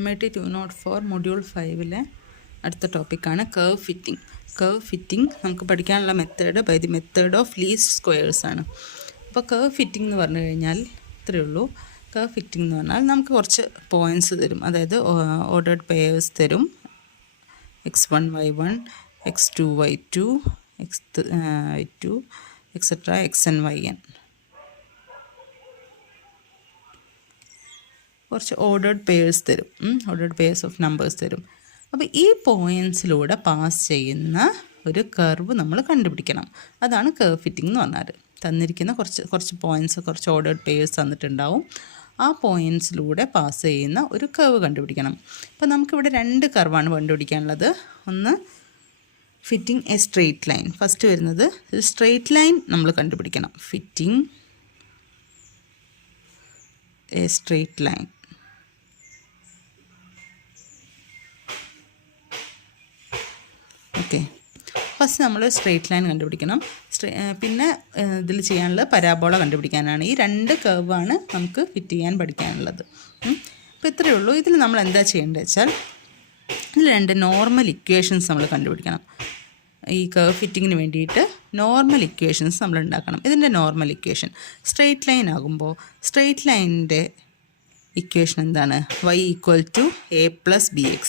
MIT 204 module 5 അടുത്ത ടോപ്പിക്കാണ് curve fitting. Curve fitting നമുക്ക് പഠിക്കാനുള്ള method by the method of least squares ആണ്. അപ്പോൾ കർവ് ഫിറ്റിംഗ് എന്ന് പറഞ്ഞു കഴിഞ്ഞാൽ ഇത്രയേ ഉള്ളൂ. കർവ് ഫിറ്റിംഗ് എന്ന് പറഞ്ഞാൽ നമുക്ക് കുറച്ച് പോയിൻറ്റ്സ് തരും, അതായത് ഓർഡേർഡ് പെയേഴ്സ് തരും, x1 y1 x2 y2 x2 etcetera xn yn. കുറച്ച് ഓർഡേർഡ് പെയേഴ്സ് തരും, ഓർഡേർഡ് പെയേഴ്സ് ഓഫ് നമ്പേഴ്സ് തരും. അപ്പോൾ ഈ പോയിൻറ്റ്സിലൂടെ പാസ് ചെയ്യുന്ന ഒരു കർവ് നമ്മൾ കണ്ടുപിടിക്കണം. അതാണ് കർവ് ഫിറ്റിംഗ് എന്ന് പറഞ്ഞാൽ. തന്നിരിക്കുന്ന കുറച്ച് പോയിൻറ്റ്സ്, കുറച്ച് ഓർഡേർഡ് പെയേഴ്സ് തന്നിട്ടുണ്ടാവും. ആ പോയിൻറ്റ്സിലൂടെ പാസ് ചെയ്യുന്ന ഒരു കർവ് കണ്ടുപിടിക്കണം. അപ്പോൾ നമുക്കിവിടെ രണ്ട് കർവാണ് കണ്ടുപിടിക്കാനുള്ളത്. ഒന്ന് fitting A straight line. First വരുന്നത് ഒരു സ്ട്രെയിറ്റ് ലൈൻ നമ്മൾ കണ്ടുപിടിക്കണം. Fitting A straight line. Okay, first നമ്മൾ സ്ട്രെയിറ്റ് ലൈൻ കണ്ടുപിടിക്കണം. പിന്നെ ഇതിൽ ചെയ്യാനുള്ളത് പരാബോള കണ്ടുപിടിക്കാനാണ്. ഈ രണ്ട് കർവാണ് നമുക്ക് ഫിറ്റ് ചെയ്യാൻ പഠിക്കാനുള്ളത്. അപ്പോൾ ഇത്രയേ ഉള്ളൂ. ഇതിൽ നമ്മൾ എന്താ ചെയ്യേണ്ടത് വെച്ചാൽ, ഇതിൽ രണ്ട് നോർമൽ ഇക്വേഷൻസ് നമ്മൾ കണ്ടുപിടിക്കണം. ഈ കർവ് ഫിറ്റിങ്ങിന് വേണ്ടിയിട്ട് നോർമൽ ഇക്വേഷൻസ് നമ്മൾ ഉണ്ടാക്കണം. ഇതിൻ്റെ നോർമൽ ഇക്വേഷൻ സ്ട്രെയിറ്റ് ലൈൻ ആകുമ്പോൾ സ്ട്രെയിറ്റ് ലൈനിൻ്റെ ഇക്വേഷൻ എന്താണ്? y = a + bx,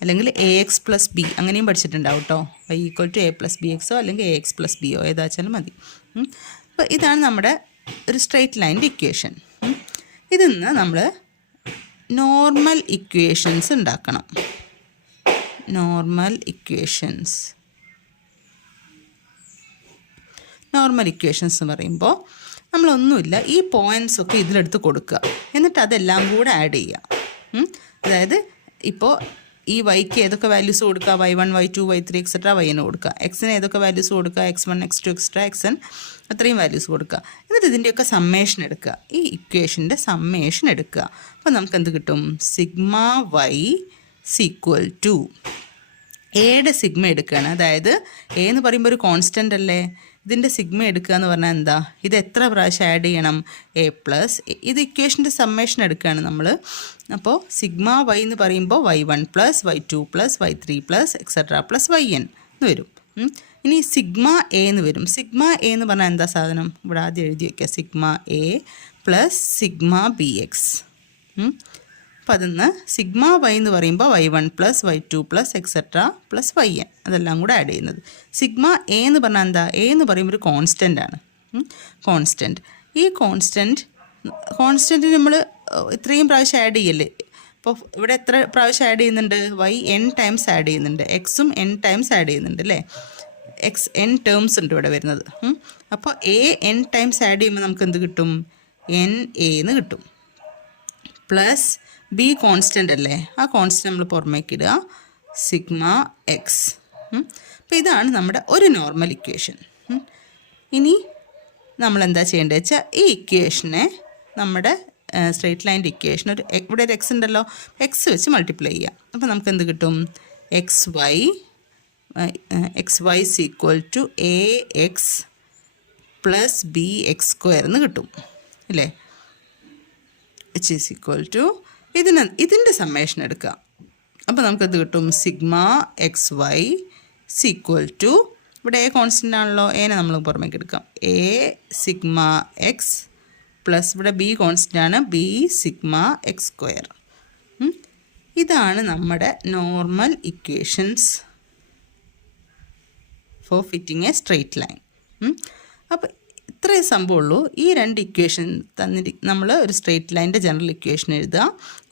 അല്ലെങ്കിൽ ax + b, അങ്ങനെയും പഠിച്ചിട്ടുണ്ടാവും കേട്ടോ. y = a + bx അല്ലെങ്കിൽ ax + b ഏതാച്ചാലും മതി. അപ്പോൾ ഇതാണ് നമ്മുടെ ഒരു സ്ട്രെയിറ്റ് ലൈനിൻ്റെ ഇക്വേഷൻ. ഇതിൽ നിന്ന് നമ്മൾ നോർമൽ ഇക്വേഷൻസ് ഉണ്ടാക്കണം. നോർമൽ ഇക്വേഷൻസ് എന്ന് പറയുമ്പോൾ നമ്മളൊന്നുമില്ല, ഈ പോയിൻറ്റ്സ് ഒക്കെ ഇതിലെടുത്ത് കൊടുക്കുക, എന്നിട്ട് അതെല്ലാം കൂടെ ആഡ് ചെയ്യുക. അതായത് ഇപ്പോൾ ഈ വൈക്ക് ഏതൊക്കെ വാല്യൂസ് കൊടുക്കുക, y1 y2 y3 etcetera yn കൊടുക്കുക. എക്സിന് ഏതൊക്കെ വാല്യൂസ് കൊടുക്കുക, x1 x2 എക്സെട്ര xn, അത്രയും വാല്യൂസ് കൊടുക്കുക. എന്നിട്ട് ഇതിൻ്റെയൊക്കെ സമ്മേഷൻ എടുക്കുക, ഈ ഇക്വേഷൻ്റെ സമ്മേഷൻ എടുക്കുക. അപ്പോൾ നമുക്ക് എന്ത് കിട്ടും? സിഗ്മ y = എയുടെ സിഗ്മ എടുക്കുകയാണ്. അതായത് എ എന്ന് പറയുമ്പോൾ ഒരു കോൺസ്റ്റൻ്റ് അല്ലേ, ഇതിൻ്റെ സിഗ്മ എടുക്കുക എന്ന് പറഞ്ഞാൽ എന്താ? ഇത് എത്ര പ്രാവശ്യം ആഡ് ചെയ്യണം? a+, ഇത് ഇക്വേഷൻ്റെ സമ്മേഷൻ എടുക്കുകയാണ് നമ്മൾ. അപ്പോൾ സിഗ്മ y എന്ന് പറയുമ്പോൾ y1 + y2 + y3 etcetera yn എന്ന് വരും. ഇനി സിഗ്മ എ എന്ന് വരും. സിഗ്മ എ എന്ന് പറഞ്ഞാൽ എന്താ സാധനം? ഇവിടെ ആദ്യം എഴുതി വയ്ക്കുക, സിഗ്മ a + സിഗ്മ bx. അപ്പോൾ അതിന്ന് സിഗ്മ y എന്ന് പറയുമ്പോൾ y1 + y2 എക്സെട്ര yn, അതെല്ലാം കൂടെ ആഡ് ചെയ്യുന്നത്. സിഗ്മ എ എന്ന് പറഞ്ഞാൽ എന്താ? എ എന്ന് പറയുമ്പോൾ ഒരു കോൺസ്റ്റൻ്റ് ആണ്. കോൺസ്റ്റൻറ്റ്. ഈ കോൺസ്റ്റൻറ്റ് നമ്മൾ ഇത്രയും പ്രാവശ്യം ആഡ് ചെയ്യല്ലേ. അപ്പോൾ ഇവിടെ എത്ര പ്രാവശ്യം ആഡ് ചെയ്യുന്നുണ്ട്? y n ടൈംസ് ആഡ് ചെയ്യുന്നുണ്ട്, എക്സും n ടൈംസ് ആഡ് ചെയ്യുന്നുണ്ട് അല്ലേ. എക്സ് n ടേംസ് ഉണ്ട് ഇവിടെ വരുന്നത്. അപ്പോൾ a n ടൈംസ് ആഡ് ചെയ്യുമ്പോൾ നമുക്ക് എന്ത് കിട്ടും? na എന്ന് കിട്ടും. പ്ലസ് ബി കോൺസ്റ്റൻ്റ് അല്ലേ, ആ കോൺസ്റ്റൻ്റ് നമ്മൾ പുറമേക്ക് ഇടുക, സിഗ്മ എക്സ്. അപ്പോൾ ഇതാണ് നമ്മുടെ ഒരു നോർമൽ ഇക്വേഷൻ. ഇനി നമ്മൾ എന്താ ചെയ്യേണ്ടത് വെച്ചാൽ, ഈ ഇക്വേഷനെ നമ്മുടെ സ്ട്രെയിറ്റ് ലൈൻ്റെ ഇക്വേഷൻ ഇവിടെ ഒരു എക്സ് ഉണ്ടല്ലോ, എക്സ് വെച്ച് മൾട്ടിപ്ലൈ ചെയ്യാം. അപ്പോൾ നമുക്ക് എന്ത് കിട്ടും? xy = ax + bx² എന്ന് കിട്ടും അല്ലേ. ഇതിൻ്റെ സമ്മേഷൻ എടുക്കുക. അപ്പോൾ നമുക്കത് കിട്ടും സിഗ്മ xy = ഇവിടെ എ കോൺസ്റ്റൻ്റ് ആണല്ലോ, എനെ നമ്മൾ പുറമേക്ക് എടുക്കാം, a സിഗ്മ എക്സ് പ്ലസ് ഇവിടെ ബി കോൺസ്റ്റൻ്റ് ആണ്, b സിഗ്മ x². ഇതാണ് നമ്മുടെ normal equations four fitting A straight line. അപ്പോൾ ഇത്രയേ സംഭവമുള്ളൂ. ഈ രണ്ട് ഇക്വേഷൻ നമ്മൾ ഒരു സ്ട്രെയിറ്റ് ലൈൻ്റെ ജനറൽ ഇക്വേഷൻ എഴുതുക,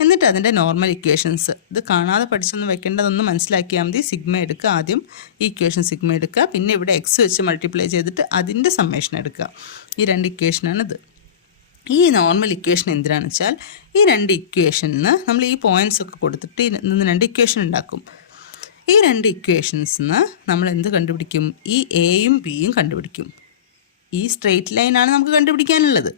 എന്നിട്ട് അതിൻ്റെ നോർമൽ ഇക്വേഷൻസ് ഇത് കാണാതെ പഠിച്ചൊന്നും വെക്കേണ്ടതൊന്നും മനസ്സിലാക്കിയാൽ മതി. സിഗ്മ എടുക്കുക, ആദ്യം ഈ ഇക്വേഷൻ സിഗ്മ എടുക്കുക, പിന്നെ ഇവിടെ എക്സ് വെച്ച് മൾട്ടിപ്ലൈ ചെയ്തിട്ട് അതിൻ്റെ സമ്മേഷൻ എടുക്കുക. ഈ രണ്ട് ഇക്വേഷനാണിത്. ഈ നോർമൽ ഇക്വേഷൻ എന്തിനാണെന്ന് വെച്ചാൽ, ഈ രണ്ട് ഇക്വേഷനിൽ നമ്മൾ ഈ പോയിൻറ്റ്സ് ഒക്കെ കൊടുത്തിട്ട് ഇന്ന് രണ്ട് ഇക്വേഷൻ ഉണ്ടാക്കും. ഈ രണ്ട് ഇക്വേഷൻസിന് നമ്മൾ എന്ത് കണ്ടുപിടിക്കും? ഈ എയും ബിയും കണ്ടുപിടിക്കും. ഈ സ്ട്രെയിറ്റ് ലൈനാണ് നമുക്ക് കണ്ടുപിടിക്കാനുള്ളത്.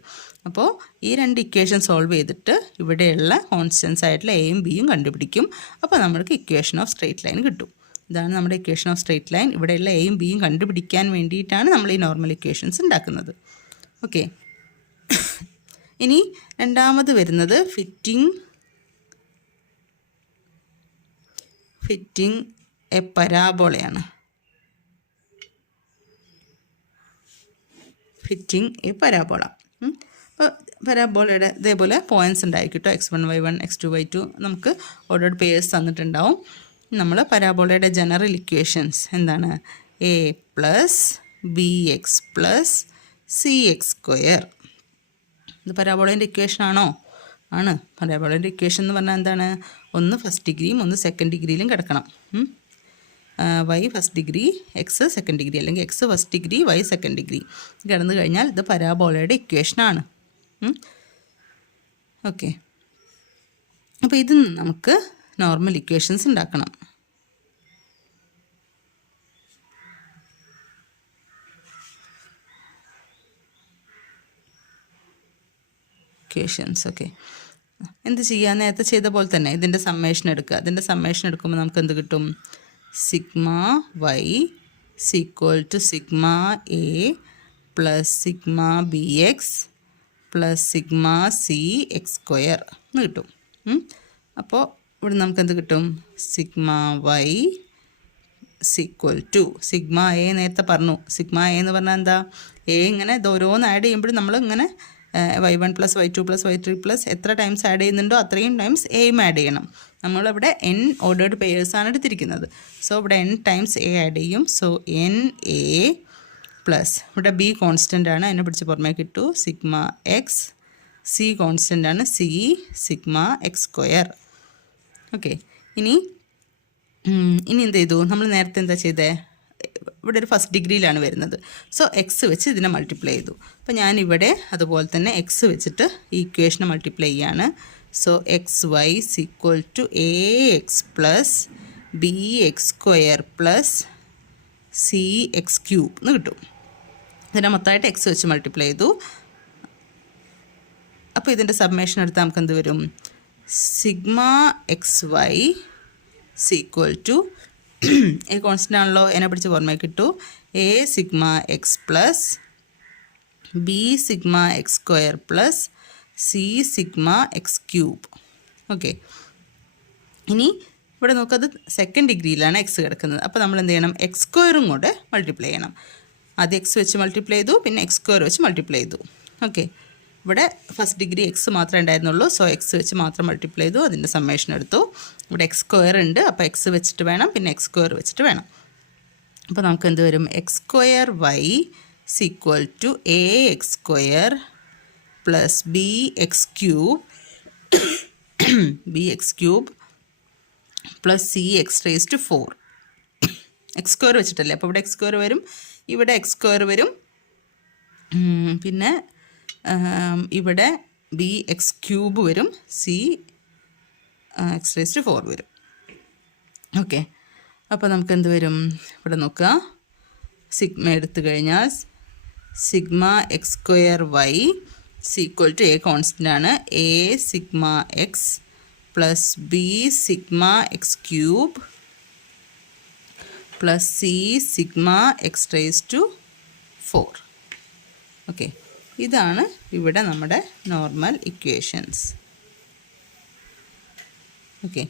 അപ്പോൾ ഈ രണ്ട് ഇക്വേഷൻ സോൾവ് ചെയ്തിട്ട് ഇവിടെയുള്ള കോൺസ്റ്റൻസ് ആയിട്ടുള്ള എയും ബിയും കണ്ടുപിടിക്കും. അപ്പോൾ നമുക്ക് ഇക്വേഷൻ ഓഫ് സ്ട്രെയിറ്റ് ലൈൻ കിട്ടും. ഇതാണ് നമ്മുടെ ഇക്വേഷൻ ഓഫ് സ്ട്രെയിറ്റ് ലൈൻ. ഇവിടെയുള്ള എയും ബിയും കണ്ടുപിടിക്കാൻ വേണ്ടിയിട്ടാണ് നമ്മൾ ഈ നോർമൽ ഇക്വേഷൻസ് ഉണ്ടാക്കുന്നത്. ഓക്കെ, ഇനി രണ്ടാമത് വരുന്നത് ഫിറ്റിംഗ് ഫിറ്റിംഗ് എ പരാബോളയാണ്. Fitting a parabola. അപ്പോൾ പരാബോളയുടെ ഇതേപോലെ പോയിൻറ്റ്സ് ഉണ്ടായിരിക്കും കേട്ടോ. x1 y1 x2 y2 നമുക്ക് ഓർഡേർഡ് പേയേഴ്സ് തന്നിട്ടുണ്ടാവും. നമ്മൾ പരാബോളയുടെ ജനറൽ ഇക്വേഷൻസ് എന്താണ്? a plus B X plus C X square. ഇത് പരാബോളേൻ്റെ ഇക്വേഷനാണോ? ആണ്. പരാബോളേൻ്റെ ഇക്വേഷൻ എന്ന് പറഞ്ഞാൽ എന്താണ്? ഒന്ന് ഫസ്റ്റ് ഡിഗ്രിയും ഒന്ന് സെക്കൻഡ് ഡിഗ്രിയിലും കിടക്കണം. Y first degree, X second degree, അല്ലെങ്കിൽ X first degree, Y second degree കിടന്നു കഴിഞ്ഞാൽ ഇത് പരാബോളയുടെ ഇക്വേഷനാണ്. ഓക്കെ, അപ്പോൾ ഇത് നമുക്ക് നോർമൽ ഇക്വേഷൻസ് ഉണ്ടാക്കണം. ഇക്വേഷൻസ്. ഓക്കെ, എന്ത് ചെയ്യുക? നേരത്തെ ചെയ്ത പോലെ തന്നെ ഇതിൻ്റെ സമ്മേഷൻ എടുക്കുക. ഇതിൻ്റെ സമ്മേഷൻ എടുക്കുമ്പോൾ നമുക്ക് എന്ത് കിട്ടും? Sigma y equal to sigma a plus sigma b X plus sigma c X square എന്ന് കിട്ടും. അപ്പോൾ ഇവിടെ നമുക്ക് എന്ത് കിട്ടും? Sigma y equal to sigma a. നേരത്തെ പറഞ്ഞു സിഗ്മ എ എന്ന് പറഞ്ഞാൽ എന്താ? എ ഇങ്ങനെ ഓരോന്ന് ആഡ് ചെയ്യുമ്പോഴും നമ്മൾ ഇങ്ങനെ y1 plus y2 plus y3 plus എത്ര ടൈംസ് ആഡ് ചെയ്യുന്നുണ്ടോ അത്രയും ടൈംസ് എയും ആഡ് ചെയ്യണം. നമ്മളിവിടെ n ഓർഡേർഡ് പെയേഴ്സാണ് എടുത്തിരിക്കുന്നത്. സോ ഇവിടെ n ടൈംസ് എ ആഡ് ചെയ്യും. സോ n എ പ്ലസ് ഇവിടെ ബി കോൺസ്റ്റൻ്റ് ആണ്, അതിനെ പിടിച്ച് പുറമേ കിട്ടു സിഗ്മ എക്സ്. സി കോൺസ്റ്റൻ്റ് ആണ്, C sigma X square. Okay, ഇനി എന്ത് ചെയ്തു? നമ്മൾ നേരത്തെ എന്താ ചെയ്തേ? ഇവിടെ ഒരു ഫസ്റ്റ് ഡിഗ്രിയിലാണ് വരുന്നത്. സോ എക്സ് വെച്ച് ഇതിനെ മൾട്ടിപ്ലൈ ചെയ്തു. അപ്പോൾ ഞാനിവിടെ അതുപോലെ തന്നെ എക്സ് വെച്ചിട്ട് ഈ ഇക്വേഷനെ മൾട്ടിപ്ലൈ ചെയ്യാണ്. So x y equal to A x plus B x square plus C x cube എന്ന് കിട്ടും. ഇതിനെ മൊത്തമായിട്ട് എക്സ് വെച്ച് മൾട്ടിപ്ലൈ ചെയ്തു. അപ്പോൾ ഇതിൻ്റെ സബ്മേഷൻ എടുത്താൽ നമുക്ക് എന്ത് വരും? Sigma x y equal to A constant ആണല്ലോ, എന്നെ പിടിച്ച് പുറമേ കിട്ടു a sigma X plus B sigma X square plus C sigma X cube. Okay, ഇനി ഇവിടെ നോക്കത് സെക്കൻഡ് ഡിഗ്രിയിലാണ് എക്സ് കിടക്കുന്നത്. അപ്പോൾ നമ്മൾ എന്ത് ചെയ്യണം? എക്സ് സ്ക്വയറും കൂടെ മൾട്ടിപ്ലൈ ചെയ്യണം. ആദ്യം എക്സ് വെച്ച് മൾട്ടിപ്ലൈ ചെയ്തു, പിന്നെ എക്സ് സ്ക്വയർ വെച്ച് മൾട്ടിപ്ലൈ ചെയ്തു. ഓക്കെ, ഇവിടെ ഫസ്റ്റ് ഡിഗ്രി എക്സ് മാത്രമേ ഉണ്ടായിരുന്നുള്ളൂ. സോ എക്സ് വെച്ച് മാത്രം മൾട്ടിപ്ലൈ ചെയ്തു, അതിൻ്റെ സമ്മേഷൻ എടുത്തു. ഇവിടെ എക്സ് സ്ക്വയർ ഉണ്ട്, അപ്പോൾ എക്സ് വെച്ചിട്ട് വേണം, പിന്നെ എക്സ് സ്ക്വയർ വെച്ചിട്ട് വേണം. അപ്പോൾ നമുക്ക് എന്ത് വരും? X square Y equal to A X square plus B X cube plus C X raise to 4. X square വെച്ചിട്ടല്ലേ, അപ്പോൾ ഇവിടെ എക്സ് സ്ക്വയർ വരും, ഇവിടെ എക്സ് സ്ക്വയർ വരും, പിന്നെ ഇവിടെ ബി എക്സ് ക്യൂബ് വരും, സി എക്സ് റേസ് ടു 4 വരും. ഓക്കെ, അപ്പോൾ നമുക്ക് എന്ത് വരും? ഇവിടെ നോക്കുക, സിഗ്മ എടുത്തു കഴിഞ്ഞാൽ sigma X square Y equal to A constant ആണ്, A sigma X plus B sigma X cube plus C sigma X raise to 4. Okay, ഇതാണ് ഇവിടെ നമ്മുടെ നോർമൽ ഇക്വേഷൻസ്. ഓക്കെ,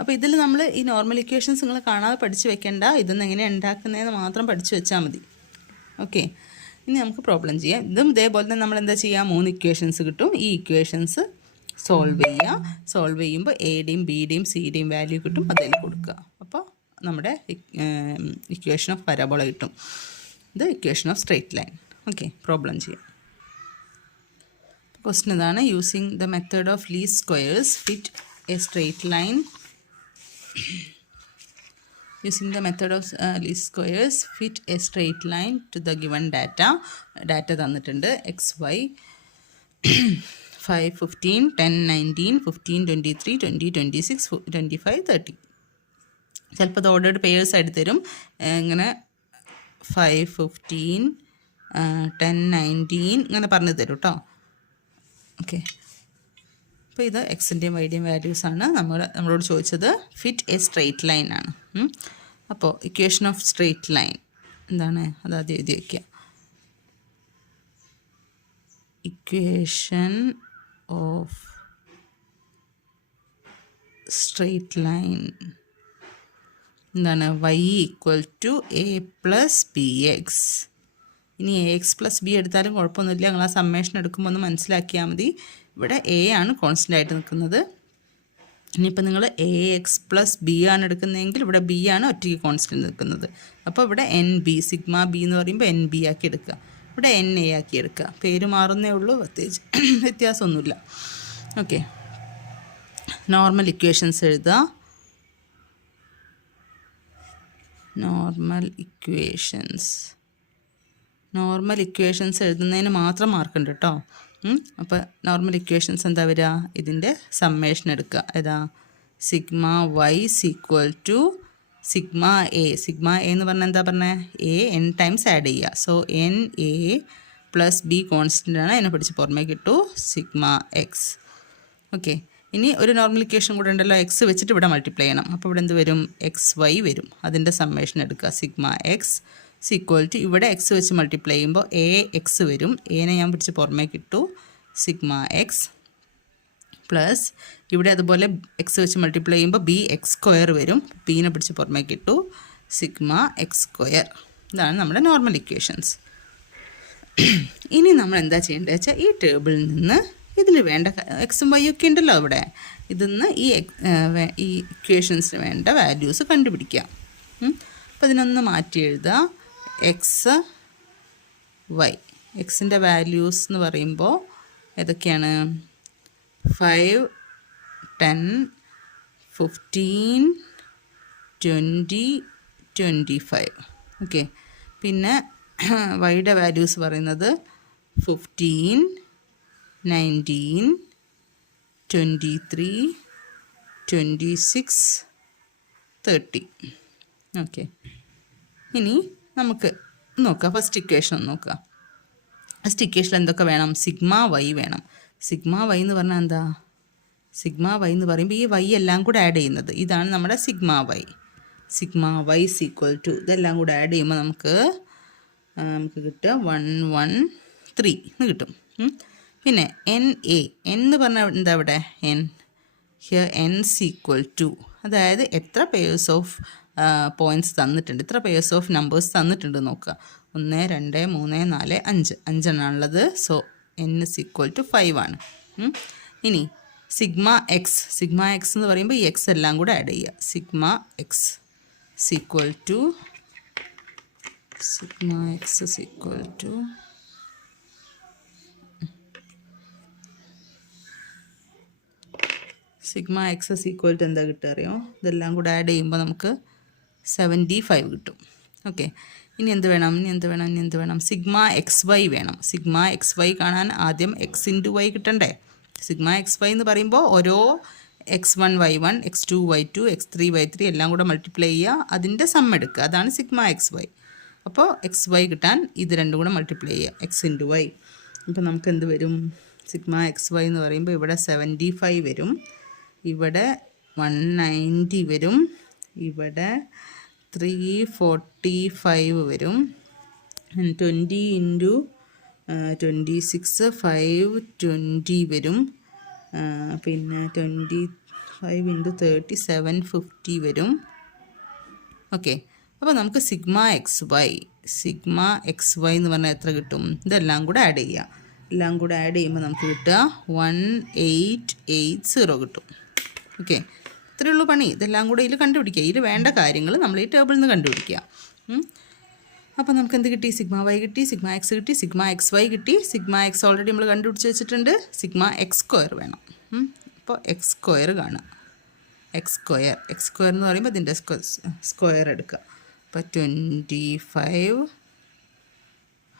അപ്പോൾ ഇതിൽ നമ്മൾ ഈ നോർമൽ ഇക്വേഷൻസ് നിങ്ങൾ കാണാതെ പഠിച്ചു വെക്കേണ്ട, ഇതൊന്നും എങ്ങനെയാണ് ഉണ്ടാക്കുന്നതെന്ന് മാത്രം പഠിച്ചു വെച്ചാൽ മതി. ഓക്കെ, ഇനി നമുക്ക് പ്രോബ്ലം ചെയ്യാം. ഇതും ഇതേപോലെ തന്നെ നമ്മൾ എന്താ ചെയ്യുക? 3 ഇക്വേഷൻസ് കിട്ടും. ഈ ഇക്വേഷൻസ് സോൾവ് ചെയ്യുക. സോൾവ് ചെയ്യുമ്പോൾ എയുടെയും ബിയുടെയും സിയുടെയും വാല്യൂ കിട്ടും, അതിൽ കൊടുക്കുക. അപ്പോൾ നമ്മുടെ ഇക്വേഷൻ ഓഫ് പരാബോള കിട്ടും. ഇത് equation of straight line. Okay, problem ചെയ്യാം. ക്വസ്റ്റ്യൻ ഇതാണ്: using the method of least squares fit A straight line. Using the method of least squares, fit a straight line to the given data. Data തന്നിട്ടുണ്ട് X Y 5, 15, 10, 19, 15, 23, 20, 26, 25, 30. ചിലപ്പോൾ അത് ordered pairs ആയിട്ട് തരും. ഇങ്ങനെ 5, 15, 10, 19 ഇങ്ങനെ പറഞ്ഞു തരും കേട്ടോ. ഓക്കെ, അപ്പോൾ ഇത് എക്സിൻ്റെയും വൈയുടെയും വാല്യൂസാണ് നമ്മളോട് ചോദിച്ചത്. ഫിറ്റ് എ സ്ട്രെയിറ്റ് ലൈൻ ആണ്. അപ്പോൾ ഇക്വേഷൻ ഓഫ് സ്ട്രെയിറ്റ് ലൈൻ എന്താണ്? അതാദ്യം എഴുതി വയ്ക്കുക. ഇക്വേഷൻ ഓഫ് സ്ട്രെയിറ്റ് ലൈൻ എന്താണ് y equal to a plus B x. ഇനി എ എക്സ് പ്ലസ് ബി എടുത്താലും കുഴപ്പമൊന്നുമില്ല, നിങ്ങൾ ആ സമ്മേഷൻ എടുക്കുമ്പോൾ ഒന്ന് മനസ്സിലാക്കിയാൽ മതി. ഇവിടെ എ ആണ് കോൺസ്റ്റൻ്റ് ആയിട്ട് നിൽക്കുന്നത്. ഇനിയിപ്പോൾ നിങ്ങൾ എ എക്സ് പ്ലസ് ബി ആണ് എടുക്കുന്നതെങ്കിൽ ഇവിടെ ബി ആണ് ഒറ്റയ്ക്ക് കോൺസ്റ്റൻ്റ് നിൽക്കുന്നത്. അപ്പോൾ ഇവിടെ എൻ ബി, സിഗ്മ ബി എന്ന് പറയുമ്പോൾ എൻ ബി ആക്കി എടുക്കുക. ഇവിടെ എൻ എ ആക്കി എടുക്കുക. പേര് മാറുന്നേ ഉള്ളൂ, പ്രത്യേകിച്ച് വ്യത്യാസമൊന്നുമില്ല. ഓക്കെ, നോർമൽ ഇക്വേഷൻസ് എഴുതുക. നോർമൽ ഇക്വേഷൻസ് എഴുതുന്നതിന് മാത്രം മാർക്കുണ്ട് കേട്ടോ. അപ്പോൾ നോർമൽ ഇക്വേഷൻസ് എന്താ വരിക? ഇതിൻ്റെ സമ്മേഷൻ എടുക്കുക. ഏതാ? Sigma y equal to sigma a. Sigma a എന്ന് പറഞ്ഞാൽ എന്താ പറഞ്ഞത്? എ എൻ ടൈംസ് ആഡ് ചെയ്യുക. So n a plus b constant ആണ്, അതിനെ പഠിച്ച് പുറമേ കിട്ടൂ സിഗ്മ എക്സ്. ഓക്കെ, ഇനി ഒരു നോർമൽ ഇക്വേഷൻ കൂടെ ഉണ്ടല്ലോ, എക്സ് വെച്ചിട്ട് ഇവിടെ മൾട്ടിപ്ലൈ ചെയ്യണം. അപ്പോൾ ഇവിടെ എന്ത് വരും? എക്സ് വൈ വരും. അതിൻ്റെ സമ്മേഷൻ എടുക്കുക. സിഗ്മ എക്സ് ഈക്വൽ ടു ഇവിടെ എക്സ് വെച്ച് മൾട്ടിപ്ലൈ ചെയ്യുമ്പോൾ എ എക്സ് വരും. എനെ ഞാൻ പിടിച്ച് പുറമേ കിട്ടു സിഗ്മ എക്സ് പ്ലസ് ഇവിടെ അതുപോലെ എക്സ് വെച്ച് മൾട്ടിപ്ലൈ ചെയ്യുമ്പോൾ ബി എക്സ് സ്ക്വയർ വരും. ബീനെ പിടിച്ച് പുറമേ കിട്ടു സിഗ്മ എക്സ് സ്ക്വയർ. ഇതാണ് നമ്മുടെ നോർമൽ ഇക്വേഷൻസ്. ഇനി നമ്മൾ എന്താ ചെയ്യേണ്ടത് വെച്ചാൽ ഈ ടേബിളിൽ നിന്ന് ഇതിൽ വേണ്ട എക്സും വൈ ഒക്കെ ഉണ്ടല്ലോ ഇവിടെ, ഇതിന്ന് ഈ ഇക്വേഷൻസിന് വേണ്ട വാല്യൂസ് കണ്ടുപിടിക്കാം. അപ്പോൾ ഇതിനൊന്ന് മാറ്റി എഴുതുക. എക്സ് വൈ, എക്സിൻ്റെ വാല്യൂസ് എന്ന് പറയുമ്പോൾ ഏതൊക്കെയാണ്? 5, 10, 15, 20, 25. ഓക്കെ, പിന്നെ വൈയുടെ വാല്യൂസ് പറയുന്നത് 15, 19, 23, 26, 30. ഓക്കെ, ഇനി നമുക്ക് നോക്കാം. ഫസ്റ്റ് ഇക്വേഷൻ നോക്കുക. ഫസ്റ്റ് ഇക്വേഷനിൽ എന്തൊക്കെ വേണം? സിഗ്മ വൈ വേണം. സിഗ്മ വൈ എന്ന് പറഞ്ഞാൽ എന്താ? സിഗ്മ വൈ എന്ന് പറയുമ്പോൾ ഈ വൈ എല്ലാം കൂടെ ആഡ് ചെയ്യുന്നത്, ഇതാണ് നമ്മുടെ sigma Y. Sigma y equal to ഇതെല്ലാം കൂടെ ആഡ് ചെയ്യുമ്പോൾ നമുക്ക് കിട്ടുക 113 എന്ന് കിട്ടും. പിന്നെ എൻ എ, എൻ എന്ന് പറഞ്ഞാൽ എന്താ ഇവിടെ? N here n equal to, അതായത് എത്ര പേഴ്സ് ഓഫ് പോയിൻറ്റ്സ് തന്നിട്ടുണ്ട്, ഇത്ര പേഴ്സ് ഓഫ് നമ്പേഴ്സ് തന്നിട്ടുണ്ട് നോക്കുക. 1, 2, 3, 4, 5 5എണ്ണാണുള്ളത്. സോ എൻ ഈക്വൽ ടു 5 ആണ്. ഇനി സിഗ്മ എക്സ്, സിഗ്മ എക്സ് എന്ന് പറയുമ്പോൾ ഈ എക്സ് എല്ലാം കൂടെ ആഡ് ചെയ്യുക. Sigma x equal to sigma x equal to sigma x equal to എന്താ കിട്ടുക അറിയോ? ഇതെല്ലാം കൂടെ ആഡ് ചെയ്യുമ്പോൾ നമുക്ക് 75 കിട്ടും. ഓക്കെ, ഇനി എന്ത് വേണം? സിഗ്മ എക്സ് വൈ വേണം. സിഗ്മ എക്സ് വൈ കാണാൻ ആദ്യം എക്സ് ഇൻറ്റു വൈ കിട്ടണ്ടേ? സിഗ്മ എക്സ് വൈ എന്ന് പറയുമ്പോൾ ഓരോ x1 y1 x2 y2 x3 y3 എല്ലാം കൂടെ മൾട്ടിപ്ലൈ ചെയ്യുക, അതിൻ്റെ സം എടുക്കുക. അതാണ് സിഗ്മ എക്സ് വൈ. അപ്പോൾ എക്സ് വൈ കിട്ടാൻ ഇത് രണ്ടും കൂടെ മൾട്ടിപ്ലൈ ചെയ്യുക, എക്സ് ഇൻറ്റു വൈ. അപ്പോൾ നമുക്ക് എന്ത് വരും? സിഗ്മ എക്സ് വൈ എന്ന് പറയുമ്പോൾ ഇവിടെ 75 വരും, ഇവിടെ 190 വരും, ഇവിടെ 345 വരും. 20 ഇൻറ്റു 26 520 വരും. പിന്നെ 25 ഇൻറ്റു 30 750 വരും. ഓക്കെ, അപ്പോൾ നമുക്ക് സിഗ്മ എക്സ് വൈ എന്ന് പറഞ്ഞാൽ എത്ര കിട്ടും? ഇതെല്ലാം കൂടെ ആഡ് ചെയ്യുക. എല്ലാം കൂടെ ആഡ് ചെയ്യുമ്പോൾ നമുക്ക് കിട്ടുക 1880 കിട്ടും. ഓക്കെ, ഇത്രയേ ഉള്ളൂ പണി. ഇതെല്ലാം കൂടെ ഇതിൽ കണ്ടുപിടിക്കുക. ഇതിൽ വേണ്ട കാര്യങ്ങൾ നമ്മൾ ഈ ടേബിളിൽ നിന്ന് കണ്ടുപിടിക്കുക. അപ്പോൾ നമുക്ക് എന്ത് കിട്ടി? സിഗ്മ വൈ കിട്ടി, സിഗ്മ എക്സ് കിട്ടി, സിഗ്മ എക്സ് വൈ കിട്ടി. സിഗ്മ എക്സ് ഓൾറെഡി നമ്മൾ കണ്ടുപിടിച്ച് വെച്ചിട്ടുണ്ട്. സിഗ്മ എക്സ് സ്ക്വയർ വേണം. അപ്പോൾ എക്സ് സ്ക്വയർ കാണുക. എക്സ് സ്ക്വയർ എന്ന് പറയുമ്പോൾ ഇതിൻ്റെ സ്ക്വയർ എടുക്കുക. അപ്പോൾ 25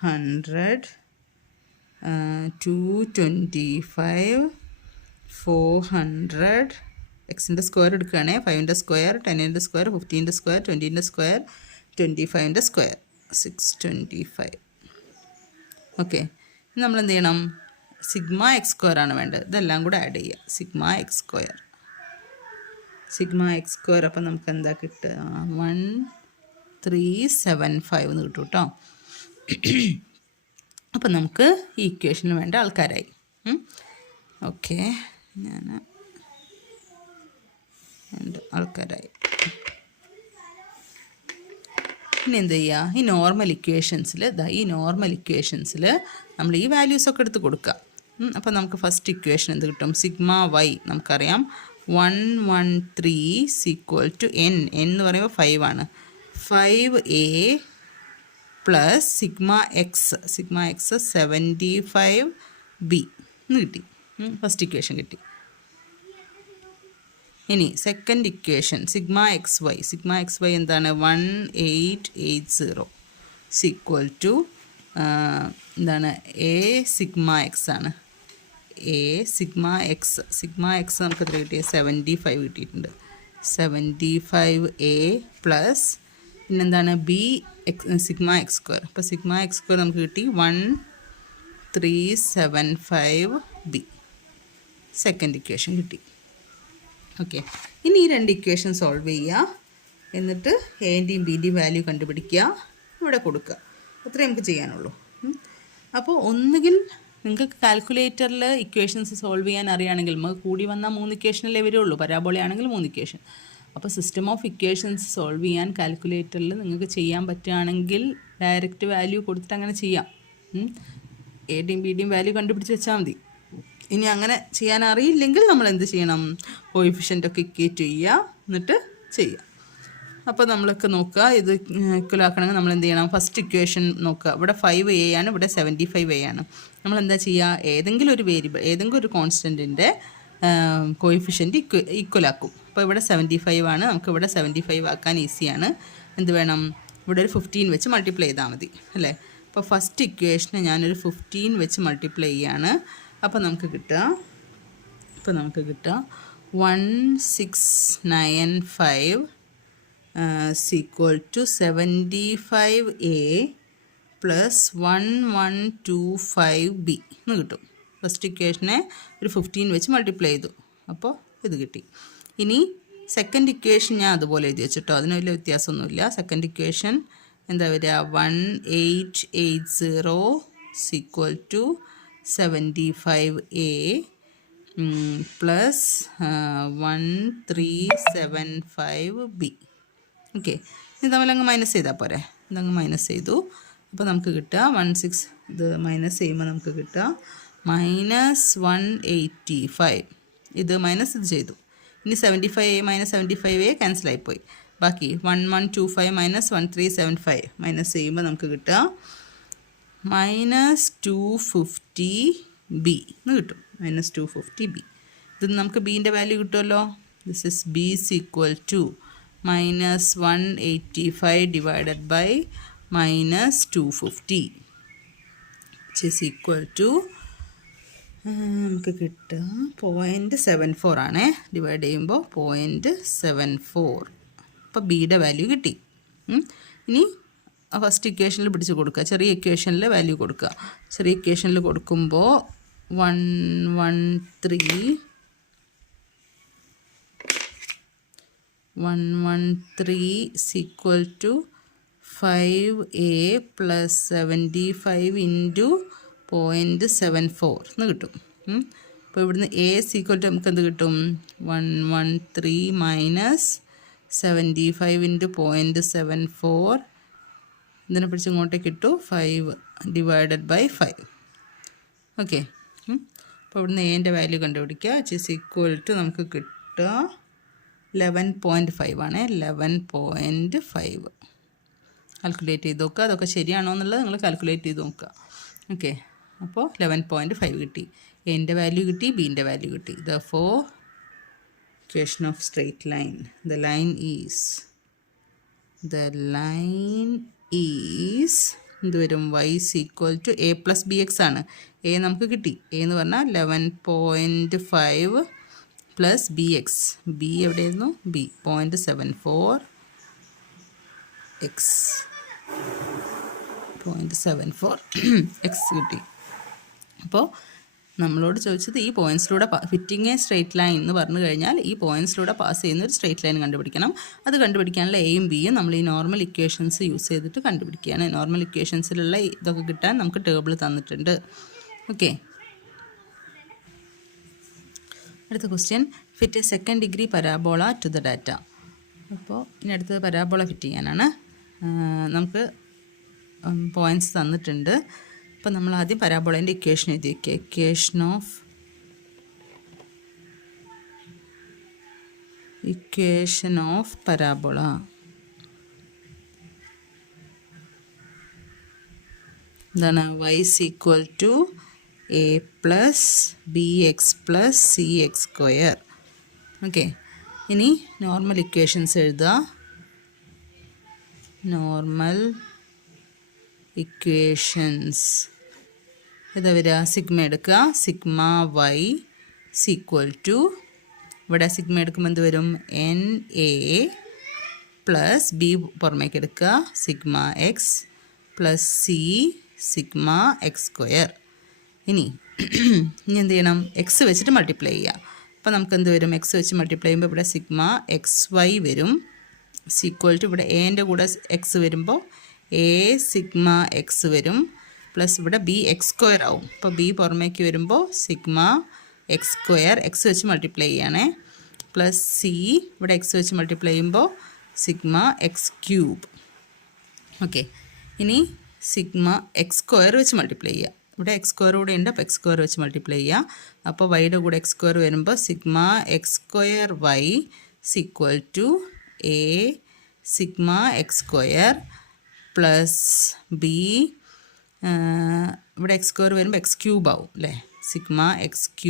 100 225 400. എക്സിൻ്റെ സ്ക്വയർ എടുക്കുകയാണേ. 5ൻ്റെ സ്ക്വയർ, 10ൻ്റെ സ്ക്വയർ, 15ൻ്റെ സ്ക്വയർ, 20ൻ്റെ സ്ക്വയർ, 25ൻ്റെ സ്ക്വയർ, 625. ഓക്കെ, നമ്മൾ എന്ത് ചെയ്യണം? സിഗ്മ എക്സ് സ്ക്വയർ ആണ് വേണ്ടത്. ഇതെല്ലാം കൂടെ ആഡ് ചെയ്യുക. സിഗ്മ എക്സ് സ്ക്വയർ അപ്പോൾ നമുക്ക് എന്താ കിട്ടുക? 1375 എന്ന് കിട്ടും കേട്ടോ. അപ്പോൾ നമുക്ക് ഈ ഇക്വേഷന് വേണ്ട ആൾക്കാരായി. ഓക്കെ, ഞാൻ ആൾക്കാരായി. ഇനി എന്ത് ചെയ്യുക, ഈ നോർമൽ ഇക്വേഷൻസിൽ നമ്മൾ ഈ വാല്യൂസൊക്കെ എടുത്ത് കൊടുക്കുക. അപ്പോൾ നമുക്ക് ഫസ്റ്റ് ഇക്വേഷൻ എന്ത് കിട്ടും? സിഗ്മ വൈ നമുക്കറിയാം 113 ഈക്വൽ ടു n എന്ന് പറയുമ്പോൾ 5 ആണ്. 5a plus sigma X 75b എന്ന് കിട്ടി. ഫസ്റ്റ് ഇക്വേഷൻ കിട്ടി. ഇനി second equation sigma x y എന്താണ്? 1880 ഈക്വൽ ടു എന്താണ്? എ സിഗ്മ എക്സ് ആണ്. എ സിഗ്മ എക്സ് നമുക്ക് എത്ര കിട്ടിയ? 75 കിട്ടിയിട്ടുണ്ട്. 75a പ്ലസ് പിന്നെന്താണ്? B sigma X square. അപ്പോൾ സിഗ്മ എക്സ് സ്ക്വയർ നമുക്ക് കിട്ടി 1375b. സെക്കൻഡ് ഇക്വേഷൻ കിട്ടി. ഓക്കെ, ഇനി ഈ രണ്ട് ഇക്വേഷൻ സോൾവ് ചെയ്യുക. എന്നിട്ട് എൻ്റെയും ബിൻ്റെയും വാല്യൂ കണ്ടുപിടിക്കുക, ഇവിടെ കൊടുക്കുക. അത്രേ നമുക്ക് ചെയ്യാനുള്ളൂ. അപ്പോൾ ഒന്നുകിൽ നിങ്ങൾക്ക് കാൽക്കുലേറ്ററിൽ ഇക്വേഷൻസ് സോൾവ് ചെയ്യാൻ അറിയുകയാണെങ്കിൽ നമുക്ക് കൂടി വന്നാൽ 3 ഇക്വേഷനല്ലേ വരുള്ളൂ. പരാബോളയാണെങ്കിൽ 3 ഇക്വേഷൻ. അപ്പോൾ സിസ്റ്റം ഓഫ് ഇക്വേഷൻസ് സോൾവ് ചെയ്യാൻ കാൽക്കുലേറ്ററിൽ നിങ്ങൾക്ക് ചെയ്യാൻ പറ്റുകയാണെങ്കിൽ ഡയറക്റ്റ് വാല്യൂ കൊടുത്തിട്ട് അങ്ങനെ ചെയ്യാം. എയുടെയും ബിയുടെയും വാല്യൂ കണ്ടുപിടിച്ച് വെച്ചാൽ മതി. ഇനി അങ്ങനെ ചെയ്യാൻ അറിയില്ലെങ്കിൽ നമ്മൾ എന്ത് ചെയ്യണം? കോയിഫിഷ്യൻ്റൊക്കെ ഇക്വേറ്റ് ചെയ്യുക, എന്നിട്ട് ചെയ്യുക. അപ്പോൾ നമ്മളൊക്കെ നോക്കുക, ഇത് ഇക്വലാക്കണമെങ്കിൽ നമ്മൾ എന്ത് ചെയ്യണം? ഫസ്റ്റ് ഇക്വേഷൻ നോക്കുക. ഇവിടെ 5a ആണ്, ഇവിടെ 75a ആണ്. നമ്മൾ എന്താ ചെയ്യുക? ഏതെങ്കിലും ഒരു വേരിയബിൾ, ഏതെങ്കിലും ഒരു കോൺസ്റ്റൻറ്റിൻ്റെ കോയിഫിഷ്യൻ്റ് ഈക്വലാക്കും. അപ്പോൾ ഇവിടെ 75 ആണ്, നമുക്ക് ഇവിടെ 75 ആക്കാൻ ഈസിയാണ്. എന്ത് വേണം? ഇവിടെ ഒരു 15 വെച്ച് മൾട്ടിപ്ലൈ ചെയ്താൽ മതി അല്ലേ? അപ്പോൾ ഫസ്റ്റ് ഇക്വേഷനെ ഞാനൊരു 15 വെച്ച് മൾട്ടിപ്ലൈ ചെയ്യാണ്. അപ്പോൾ നമുക്ക് കിട്ടുക 1695 equal to 75a plus 1125b എന്ന് കിട്ടും. ഫസ്റ്റ് ഇക്വേഷനെ ഒരു 15 വെച്ച് മൾട്ടിപ്ലൈ ചെയ്തു, അപ്പോൾ ഇത് കിട്ടി. ഇനി സെക്കൻഡ് ഇക്വേഷൻ ഞാൻ അതുപോലെ എഴുതി വെച്ചിട്ടോ, അതിന് വലിയ വ്യത്യാസമൊന്നുമില്ല. സെക്കൻഡ് ഇക്വേഷൻ എന്താ വരിക? 1880 equal to 75a plus 1375b. Okay, ഇത് തമ്മിലങ്ങ് മൈനസ് ചെയ്താൽ പോരെ? ഇതങ്ങ് മൈനസ് ചെയ്തു. അപ്പോൾ നമുക്ക് കിട്ടുക 16, ഇത് മൈനസ് ചെയ്യുമ്പോൾ നമുക്ക് കിട്ടുക -185. ഇത് മൈനസ് ഇത് ചെയ്തു. ഇനി 75a മൈനസ് 75a ക്യാൻസലായിപ്പോയി. ബാക്കി 1125 മൈനസ് 1375 മൈനസ് ചെയ്യുമ്പോൾ നമുക്ക് കിട്ടുക -250b എന്ന് കിട്ടും. -250b. ഇത് നമുക്ക് ബീൻ്റെ വാല്യൂ കിട്ടുമല്ലോ. This is b equal to -185 divided by -250 which is equal to നമുക്ക് കിട്ടുക 0.74 ആണേ. ഡിവൈഡ് ചെയ്യുമ്പോൾ 0.74. അപ്പോൾ ബിയുടെ വാല്യൂ കിട്ടി. ഇനി ഫസ്റ്റ് ഇക്വേഷനിൽ പിടിച്ച് കൊടുക്കുക, ചെറിയ ഇക്വേഷനിൽ വാല്യൂ കൊടുക്കുക. ചെറിയ ഇക്വേഷനിൽ കൊടുക്കുമ്പോൾ 113 equal to 5a plus 75 into 0.74 എന്ന് കിട്ടും. അപ്പോൾ ഇവിടുന്ന് a ഈക്വൽ ടു നമുക്ക് എന്ത് കിട്ടും? 113 മൈനസ് 75 ഇൻറ്റു 0.74 ഇതിനെ പിടിച്ച് ഇങ്ങോട്ടേക്ക് ഇട്ടു 5 ഡിവൈഡഡ് ബൈ 5. ഓക്കെ, അപ്പോൾ ഇവിടുന്ന് എൻ്റെ വാല്യൂ കണ്ടുപിടിക്കുക. which is equal to നമുക്ക് കിട്ടുക 11.5 ആണ്. 11.5 കാൽക്കുലേറ്റ് ചെയ്ത് നോക്കുക. അതൊക്കെ ശരിയാണോ എന്നുള്ളത് നിങ്ങൾ കാൽക്കുലേറ്റ് ചെയ്ത് നോക്കുക. ഓക്കെ, അപ്പോൾ 11.5 കിട്ടി. എൻ്റെ വാല്യൂ കിട്ടി, ബീൻ്റെ വാല്യൂ കിട്ടി. Therefore, equation of straight line, the line is എന്ത് വരും? y is equal to a plus bx ആണ്. a നമുക്ക് കിട്ടി. a എന്ന് പറഞ്ഞാൽ 11.5 പ്ലസ് bx. b എവിടെയായിരുന്നു? b 0.74 x 0.74 x കിട്ടി. അപ്പോൾ നമ്മളോട് ചോദിച്ചത് ഈ പോയിൻറ്റ്സിലൂടെ ഫിറ്റിംഗ് എ സ്ട്രെയിറ്റ് ലൈൻ എന്ന് പറഞ്ഞു കഴിഞ്ഞാൽ ഈ പോയിൻറ്റ്സിലൂടെ പാസ് ചെയ്യുന്ന ഒരു സ്ട്രെയിറ്റ് ലൈൻ കണ്ടുപിടിക്കണം. അത് കണ്ടുപിടിക്കാനുള്ള എയും ബിയും നമ്മൾ ഈ നോർമൽ ഇക്വേഷൻസ് യൂസ് ചെയ്തിട്ട് കണ്ടുപിടിക്കുകയാണ്. നോർമൽ ഇക്വേഷൻസിലുള്ള ഇതൊക്കെ കിട്ടാൻ നമുക്ക് ടേബിൾ തന്നിട്ടുണ്ട്. ഓക്കെ, അടുത്ത question, fit a second degree parabola to the data. അപ്പോൾ ഇനി അടുത്തത് പരാബോള ഫിറ്റ് ചെയ്യാനാണ്. നമുക്ക് പോയിൻറ്റ്സ് തന്നിട്ടുണ്ട്. അപ്പോൾ നമ്മൾ ആദ്യം പരാബോളേൻ്റെ ഇക്വേഷൻ എഴുതി വയ്ക്കുക. Equation of parabola. എന്താണ്? y = a + bx + cx square. Okay, ഇനി നോർമൽ ഇക്വേഷൻസ് എഴുതുക. നോർമൽ ഇക്വേഷൻസ് ഇതാ വരിക. സിഗ്മ എടുക്കുക. സിഗ്മ y = ഇവിടെ സിഗ്മ എടുക്കുമ്പോൾ എന്ത് വരും? NA + b പുറമേക്ക് എടുക്കുക. Sigma x + c sigma x square. ഇനി എന്ത് ചെയ്യണം? എക്സ് വെച്ചിട്ട് മൾട്ടിപ്ലൈ ചെയ്യുക. അപ്പോൾ നമുക്ക് എന്ത് വരും? എക്സ് വെച്ച് മൾട്ടിപ്ലൈ ചെയ്യുമ്പോൾ ഇവിടെ സിഗ്മ XY വരും. = ഇവിടെ എൻ്റെ കൂടെ എക്സ് വരുമ്പോൾ A സിഗ്മ എക്സ് വരും. പ്ലസ് ഇവിടെ BX സ്ക്വയർ ആവും. അപ്പോൾ B പുറമേക്ക് വരുമ്പോൾ സിഗ്മ x സ്ക്വയർ എക്സ് വെച്ച് മൾട്ടിപ്ലൈ ചെയ്യണേ. പ്ലസ് C ഇവിടെ എക്സ് വെച്ച് മൾട്ടിപ്ലൈ ചെയ്യുമ്പോൾ സിഗ്മ x³ ഓക്കെ. ഇനി സിഗ്മ x സ്ക്വയർ വെച്ച് മൾട്ടിപ്ലൈ ചെയ്യുക. ഇവിടെ x സ്ക്വയർ കൂടെ ഉണ്ട്. അപ്പോൾ x സ്ക്വയർ വെച്ച് മൾട്ടിപ്ലൈ ചെയ്യുക. അപ്പോൾ വൈയുടെ കൂടെ x സ്ക്വയർ വരുമ്പോൾ sigma x² y = A sigma x square plus B ഇവിടെ x സ്ക്വയർ വരുമ്പോൾ x³ ആവും അല്ലേ. സിഗ്മ x³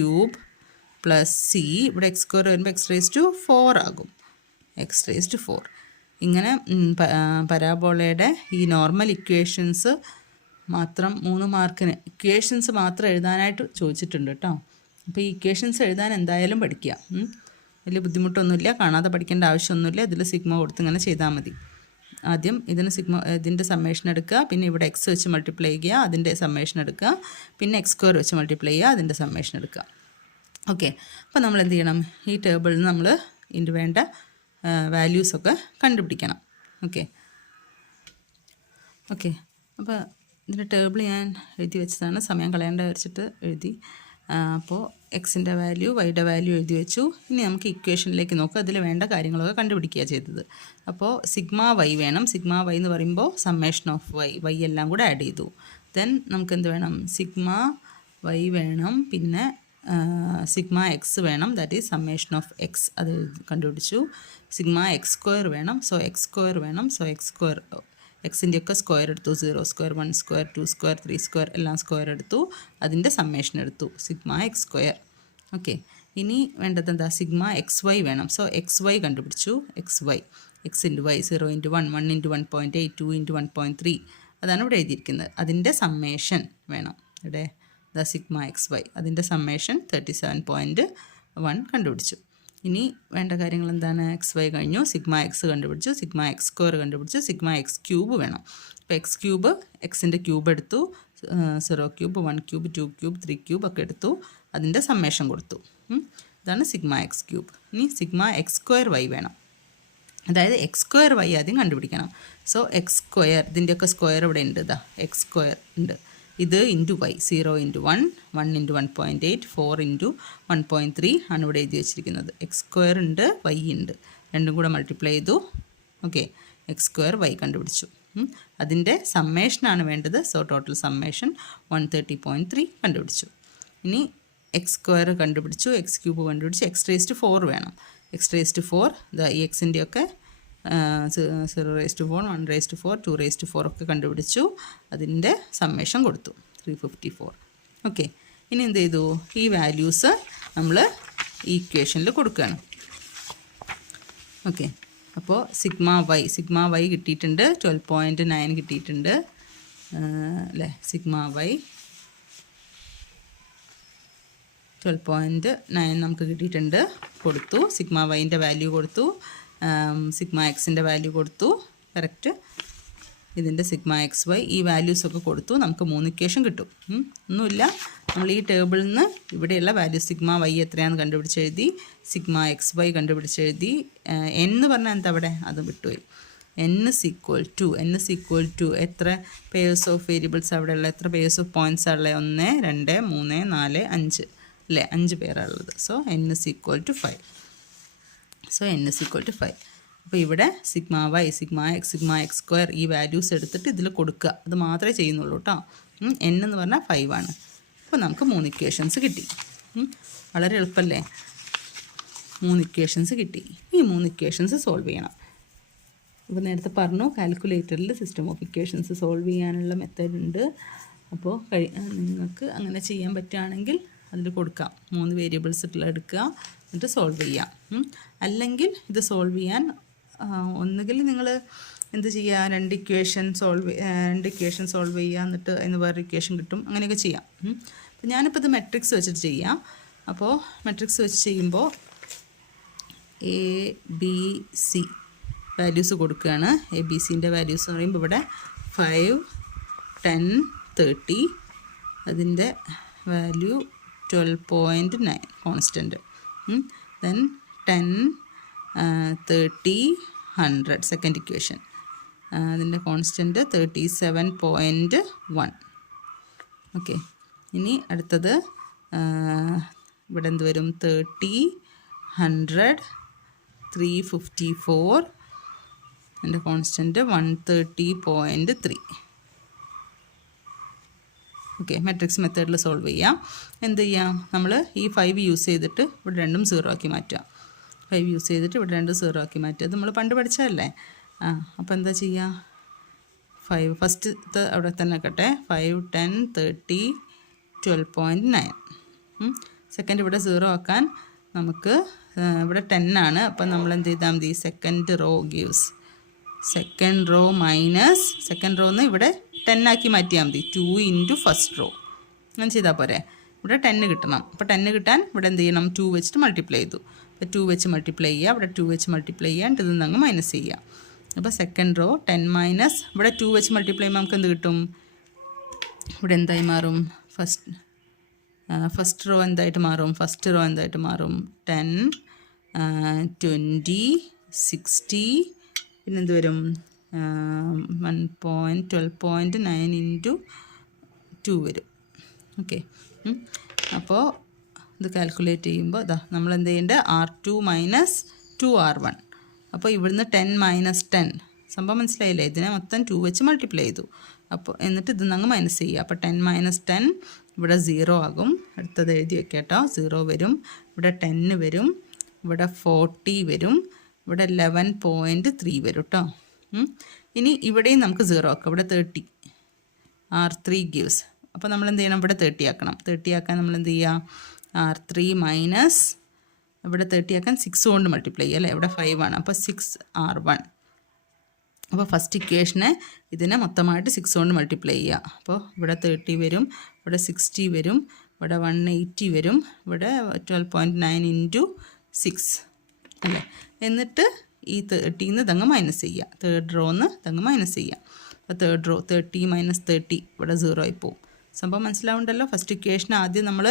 പ്ലസ് C ഇവിടെ x സ്ക്വയർ വരുമ്പോൾ x⁴ ആകും. x⁴. ഇങ്ങനെ പരാബോളയുടെ ഈ നോർമൽ ഇക്വേഷൻസ് മാത്രം 3 മാർക്കിന് ഇക്വേഷൻസ് മാത്രം എഴുതാനായിട്ട് ചോദിച്ചിട്ടുണ്ട് കേട്ടോ. അപ്പോൾ ഈ ഇക്വേഷൻസ് എഴുതാൻ എന്തായാലും പഠിക്കുക. വലിയ ബുദ്ധിമുട്ടൊന്നുമില്ല. കാണാതെ പഠിക്കേണ്ട ആവശ്യമൊന്നുമില്ല. ഇതിൽ സിഗ്മ കൊടുത്ത് ഇങ്ങനെ ചെയ്താൽ മതി. ആദ്യം ഇതിൻ്റെ സമ്മേഷൻ എടുക്കുക. പിന്നെ ഇവിടെ എക്സ് വെച്ച് മൾട്ടിപ്ലൈ ചെയ്യുക. അതിൻ്റെ സമ്മേഷൻ എടുക്കുക. പിന്നെ x² വെച്ച് മൾട്ടിപ്ലൈ ചെയ്യുക. അതിൻ്റെ സമ്മേഷൻ എടുക്കുക. ഓക്കെ, അപ്പോൾ നമ്മൾ എന്ത് ചെയ്യണം? ഈ ടേബിളിൽ നിന്ന് നമ്മൾ ഇതിൻ്റെ വേണ്ട വാല്യൂസൊക്കെ കണ്ടുപിടിക്കണം. ഓക്കെ, അപ്പോൾ ഇതിൻ്റെ ടേബിൾ ഞാൻ എഴുതി വെച്ചതാണ്. സമയം കളയേണ്ട വെച്ചിട്ട് എഴുതി. അപ്പോൾ എക്സിൻ്റെ വാല്യൂ വൈയുടെ വാല്യൂ എഴുതി വെച്ചു. ഇനി നമുക്ക് ഇക്വേഷനിലേക്ക് നോക്കുക. അതിൽ വേണ്ട കാര്യങ്ങളൊക്കെ കണ്ടുപിടിക്കുക ചെയ്തത്. അപ്പോൾ സിഗ്മ വൈ വേണം. സിഗ്മ വൈ എന്ന് പറയുമ്പോൾ സമ്മേഷൻ ഓഫ് വൈ എല്ലാം കൂടെ ആഡ് ചെയ്തു. ദെൻ നമുക്ക് എന്ത് വേണം? സിഗ്മ വൈ വേണം. പിന്നെ സിഗ്മ എക്സ് വേണം. That is summation of X. അത് കണ്ടുപിടിച്ചു. സിഗ്മ x² വേണം. സോ x² വേണം. സോ x², എക്സിൻ്റെ ഒക്കെ സ്ക്വയർ എടുത്തു. 0², 1², 2², 3² എല്ലാം സ്ക്വയർ എടുത്തു. അതിൻ്റെ സമ്മേഷൻ എടുത്തു. Sigma x². ഓക്കെ, ഇനി വേണ്ടത് എന്താ? സിഗ്മ XY വേണം. സോ XY കണ്ടുപിടിച്ചു. XY x × y 0 × 1 1 × 1.8 2 × 1.3 അതാണ് ഇവിടെ എഴുതിയിരിക്കുന്നത്. അതിൻ്റെ സമ്മേഷൻ വേണം. ഇവിടെ സിഗ്മ XY അതിൻ്റെ സമ്മേഷൻ 37.1 കണ്ടുപിടിച്ചു. ഇനി വേണ്ട കാര്യങ്ങൾ എന്താണ്? XY കഴിഞ്ഞു. സിഗ്മ x കണ്ടുപിടിച്ചു. സിഗ്മ x² കണ്ടുപിടിച്ചു. സിഗ്മ x³ വേണം. അപ്പോൾ x³ എക്സിൻ്റെ ക്യൂബ് എടുത്തു. 0³ 1³ 2³ 3³ ഒക്കെ എടുത്തു. അതിൻ്റെ സമ്മേഷൻ കൊടുത്തു. ഇതാണ് സിഗ്മ x³. ഇനി സിഗ്മ x² y വേണം. അതായത് x² y ആദ്യം കണ്ടുപിടിക്കണം. സോ x², ഇതിൻ്റെയൊക്കെ സ്ക്വയർ ഇവിടെ ഉണ്ട്. ഇതാ x² ഉണ്ട്. ഇത് × y 0 × 1 1 × 1.8 4 × 1.3 ആണ് ഇവിടെ എഴുതി വെച്ചിരിക്കുന്നത്. x² ഉണ്ട്, y ഉണ്ട്. രണ്ടും കൂടെ മൾട്ടിപ്ലൈ ചെയ്തു. ഓക്കെ, x² y കണ്ടുപിടിച്ചു. അതിൻ്റെ സമ്മേഷനാണ് വേണ്ടത്. സോ ടോട്ടൽ സമ്മേഷൻ 130.3 കണ്ടുപിടിച്ചു. ഇനി x² കണ്ടുപിടിച്ചു. x³ കണ്ടുപിടിച്ചു. x⁴ വേണം. x⁴ ഈ എക്സിൻ്റെയൊക്കെ 0⁴, 1⁴, 2⁴ ഒക്കെ കണ്ടുപിടിച്ചു. അതിൻ്റെ സമ്മേഷൻ കൊടുത്തു 354. ഓക്കെ, ഇനി എന്ത് ചെയ്തു? ഈ വാല്യൂസ് നമ്മൾ ഈ ഇക്വേഷനിൽ കൊടുക്കുകയാണ്. ഓക്കെ, അപ്പോൾ സിഗ്മ വൈ കിട്ടിയിട്ടുണ്ട്. 12.9 കിട്ടിയിട്ടുണ്ട് അല്ലേ. സിഗ്മ വൈ 12.9 നമുക്ക് കിട്ടിയിട്ടുണ്ട്. കൊടുത്തു. സിഗ്മ വൈൻ്റെ വാല്യൂ കൊടുത്തു. സിഗ്മ എക്സിൻ്റെ വാല്യൂ കൊടുത്തു. കറക്റ്റ്. ഇതിൻ്റെ സിഗ്മ XY ഈ വാല്യൂസൊക്കെ കൊടുത്തു. നമുക്ക് 3 ഇക്വേഷൻ കിട്ടും. ഒന്നുമില്ല, നമ്മൾ ഈ ടേബിളിൽ നിന്ന് ഇവിടെയുള്ള വാല്യൂ സിഗ്മ വൈ എത്രയാണെന്ന് കണ്ടുപിടിച്ചെഴുതി. സിഗ്മ XY കണ്ടുപിടിച്ചെഴുതി. n എന്ന് പറഞ്ഞാൽ എന്താ അവിടെ? അത് വിട്ടുപോയി. n = എത്ര പെയേഴ്സ് ഓഫ് വേരിയബിൾസ് അവിടെ ഉള്ളത്? എത്ര പെയേഴ്സ് ഓഫ് പോയിൻറ്റ്സ് ഉള്ളത്? 1 2 3 4 5 അല്ലേ. 5 പേരാണുള്ളത്. So n = 5. So n = 5. അപ്പോൾ ഇവിടെ sigma Y, sigma X square ഈ വാല്യൂസ് എടുത്തിട്ട് ഇതിൽ കൊടുക്കുക. അത് മാത്രമേ ചെയ്യുന്നുള്ളൂ കേട്ടോ. n എന്ന് പറഞ്ഞാൽ 5 ആണ്. അപ്പോൾ നമുക്ക് 3 ഇക്വേഷൻസ് കിട്ടി. വളരെ എളുപ്പമല്ലേ? 3 ഇക്വേഷൻസ് കിട്ടി. ഈ 3 ഇക്വേഷൻസ് സോൾവ് ചെയ്യണം. അപ്പോൾ നേരത്തെ പറഞ്ഞു കാൽക്കുലേറ്ററിൽ സിസ്റ്റം ഓഫ് ഇക്വേഷൻസ് സോൾവ് ചെയ്യാനുള്ള മെത്തേഡ് ഉണ്ട്. അപ്പോൾ നിങ്ങൾക്ക് അങ്ങനെ ചെയ്യാൻ പറ്റുകയാണെങ്കിൽ അതിൽ കൊടുക്കാം. 3 വേരിയബിൾസ് എടുക്കുക, എന്നിട്ട് സോൾവ് ചെയ്യാം. അല്ലെങ്കിൽ ഇത് സോൾവ് ചെയ്യാൻ ഒന്നുകിൽ നിങ്ങൾ എന്ത് ചെയ്യുക, 2 ഇക്വേഷൻ സോൾവ് ചെയ്യുക, എന്നിട്ട് അതിന് വേറെ ഇക്വേഷൻ കിട്ടും, അങ്ങനെയൊക്കെ ചെയ്യാം. അപ്പോൾ ഞാനിപ്പോൾ ഇത് മെട്രിക്സ് വെച്ചിട്ട് ചെയ്യാം. അപ്പോൾ മെട്രിക്സ് വെച്ച് ചെയ്യുമ്പോൾ ABC വാല്യൂസ് കൊടുക്കുകയാണ്. ABCൻ്റെ വാല്യൂസ് എന്ന് പറയുമ്പോൾ ഇവിടെ 5, 10, 30, അതിൻ്റെ value 12.9 constant. Then 10, 30, 100 second equation, അതിൻ്റെ കോൺസ്റ്റൻറ്റ് 37.1. ഓക്കെ, ഇനി അടുത്തത് ഇവിടെ എന്ത് വരും? 30, 100, 354, അതിൻ്റെ കോൺസ്റ്റൻറ്റ് 130.3. ഓക്കെ, മെട്രിക്സ് മെത്തേഡിൽ സോൾവ് ചെയ്യാം. എന്ത് ചെയ്യാം? നമ്മൾ ഈ 5 യൂസ് ചെയ്തിട്ട് ഇവിടെ രണ്ടും 0 ആക്കി മാറ്റുക. 5 യൂസ് ചെയ്തിട്ട് ഇവിടെ 2 0 ആക്കി മാറ്റുക. നമ്മൾ പണ്ട് പഠിച്ചതല്ലേ. അപ്പോൾ എന്താ ചെയ്യുക? 5 ഫസ്റ്റ് അവിടെ തന്നെ ആക്കട്ടെ. 5, 10, 30, 12.9. സെക്കൻഡ് ഇവിടെ 0 ആക്കാൻ നമുക്ക് ഇവിടെ 10 ആണ്. അപ്പം നമ്മൾ എന്ത് ചെയ്താൽ മതി? Second row gives second row minus second റോന്ന് ഇവിടെ 10 ആക്കി മാറ്റിയാൽ മതി. 2 ഇൻറ്റു ഫസ്റ്റ് റോ അങ്ങനെ ചെയ്താൽ പോരെ. ഇവിടെ 10 കിട്ടണം. അപ്പോൾ 10 കിട്ടാൻ ഇവിടെ എന്ത് ചെയ്യണം? 2 വെച്ചിട്ട് മൾട്ടിപ്ലൈ ചെയ്തു. അപ്പോൾ 2 വെച്ച് മൾട്ടിപ്ലൈ ചെയ്യുക, ഇവിടെ 2 വെച്ച് മൾട്ടിപ്ലൈ ചെയ്യാൻ ഇതിൽ നിന്ന് അങ്ങ് മൈനസ് ചെയ്യുക. അപ്പോൾ സെക്കൻഡ് റോ 10 മൈനസ് ഇവിടെ 2 വെച്ച് മൾട്ടിപ്ലൈ ചെയ്യുമ്പോൾ നമുക്ക് എന്ത് കിട്ടും? ഇവിടെ എന്തായി മാറും? ഫസ്റ്റ് റോ എന്തായിട്ട് മാറും? 10, 20, 60, പിന്നെന്ത് വരും? 12.9 ഇൻറ്റു 2 വരും. ഓക്കെ, അപ്പോൾ ഇത് കാൽക്കുലേറ്റ് ചെയ്യുമ്പോൾ ഇതാ നമ്മൾ എന്ത് ചെയ്യേണ്ടത്? R2 minus 2R1. അപ്പോൾ ഇവിടുന്ന് 10 മൈനസ് 10 സംഭവം മനസ്സിലായില്ലേ? ഇതിനെ മൊത്തം 2 വെച്ച് മൾട്ടിപ്ലൈ ചെയ്തു. അപ്പോൾ എന്നിട്ട് ഇത് അങ്ങ് മൈനസ് ചെയ്യുക. അപ്പോൾ 10 മൈനസ് 10 ഇവിടെ 0 ആകും. അടുത്തത് എഴുതി വെക്കേട്ടോ. 0 വരും, ഇവിടെ 10 വരും, ഇവിടെ 40 വരും, ഇവിടെ 11.3 വരും കേട്ടോ. ഇനി ഇവിടെയും നമുക്ക് 0 ആക്കാം. ഇവിടെ 30 R3 ഗിവ്സ്. അപ്പോൾ നമ്മൾ എന്ത് ചെയ്യണം? ഇവിടെ 30 ആക്കണം. 30 ആക്കാൻ നമ്മൾ എന്ത് ചെയ്യുക? R3 മൈനസ് ഇവിടെ 30 ആക്കാൻ 6 കൊണ്ട് മൾട്ടിപ്ലൈ ചെയ്യുക അല്ലേ? ഇവിടെ 5 ആണ്. അപ്പോൾ 6R1. അപ്പോൾ ഫസ്റ്റ് ഇക്വേഷനെ ഇതിനെ മൊത്തമായിട്ട് 6 കൊണ്ട് മൾട്ടിപ്ലൈ ചെയ്യുക. അപ്പോൾ ഇവിടെ 30 വരും, ഇവിടെ 60 വരും, ഇവിടെ 180 വരും, ഇവിടെ 12.9 ഇൻറ്റു 6 അല്ലേ? എന്നിട്ട് ഈ 30ന്ന് ഇതങ്ങ് മൈനസ് ചെയ്യുക. തേർഡ് റോന്ന് ഇതങ്ങ് മൈനസ് ചെയ്യുക. അപ്പോൾ തേർഡ് റോ 30 മൈനസ് 30 ഇവിടെ 0 ആയി പോകും. സംഭവം മനസ്സിലാവുണ്ടല്ലോ? ഫസ്റ്റ് ഇക്വേഷൻ ആദ്യം നമ്മൾ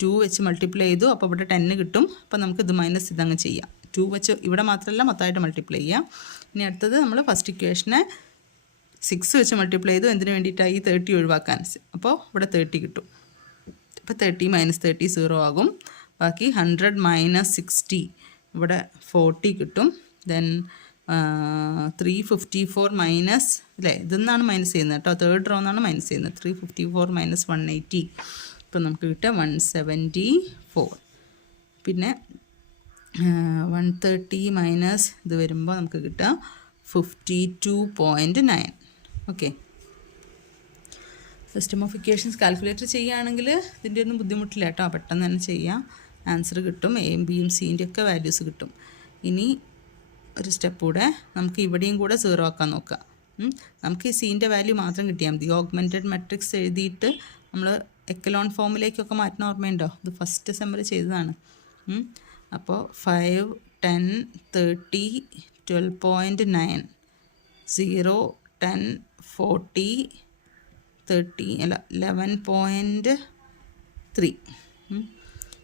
2 വെച്ച് മൾട്ടിപ്ലൈ ചെയ്തു. അപ്പോൾ ഇവിടെ 10 കിട്ടും. അപ്പോൾ നമുക്ക് ഇത് മൈനസ് ഇതങ്ങ് ചെയ്യാം. 2 വെച്ച് ഇവിടെ മാത്രമല്ല മൊത്തമായിട്ട് മൾട്ടിപ്ലൈ ചെയ്യാം. ഇനി അടുത്തത് നമ്മൾ ഫസ്റ്റ് ഇക്വേഷനെ 6 വെച്ച് മൾട്ടിപ്ലൈ ചെയ്തു. എന്തിനു വേണ്ടിയിട്ടാണ്? ഈ 30 ഒഴിവാക്കാൻ. അപ്പോൾ ഇവിടെ 30 കിട്ടും. അപ്പോൾ 30 മൈനസ് 30 0 ആകും. ബാക്കി 100 മൈനസ് 60 ഇവിടെ 40 കിട്ടും. ദെൻ 354 മൈനസ് അല്ലേ? ഇതെന്നാണ് മൈനസ് ചെയ്യുന്നത് കേട്ടോ. തേർഡ് റോ എന്നാണ് മൈനസ് ചെയ്യുന്നത്. 354 മൈനസ് 180 ഇപ്പോൾ നമുക്ക് കിട്ടുക 174. പിന്നെ 130 മൈനസ് ഇത് വരുമ്പോൾ നമുക്ക് കിട്ടുക 52.9. Okay, system of equations calculator ചെയ്യുകയാണെങ്കിൽ ഇതിൻ്റെ ഒന്നും ബുദ്ധിമുട്ടില്ല കേട്ടോ. പെട്ടെന്ന് തന്നെ ചെയ്യാം. ആൻസർ കിട്ടും. എയും ബിയും സിൻ്റെ ഒക്കെ വാല്യൂസ് കിട്ടും. ഇനി ഒരു സ്റ്റെപ്പ് കൂടെ നമുക്ക് ഇവിടെയും കൂടെ 0 ആക്കാൻ നോക്കാം. നമുക്ക് ഈ സീൻ്റെ വാല്യൂ മാത്രം കിട്ടിയാൽ മതി. ഓഗ്മെൻറ്റഡ് മെട്രിക്സ് എഴുതിയിട്ട് നമ്മൾ എക്കലോൺ ഫോമിലേക്കൊക്കെ മാറ്റുന്ന ഓർമ്മയുണ്ടോ? ഇത് ഫസ്റ്റ് സെമ്മർ ചെയ്തതാണ്. അപ്പോൾ 5, 10, 30, 12.9, 0, 10, 40, 30 അല്ല 11.3.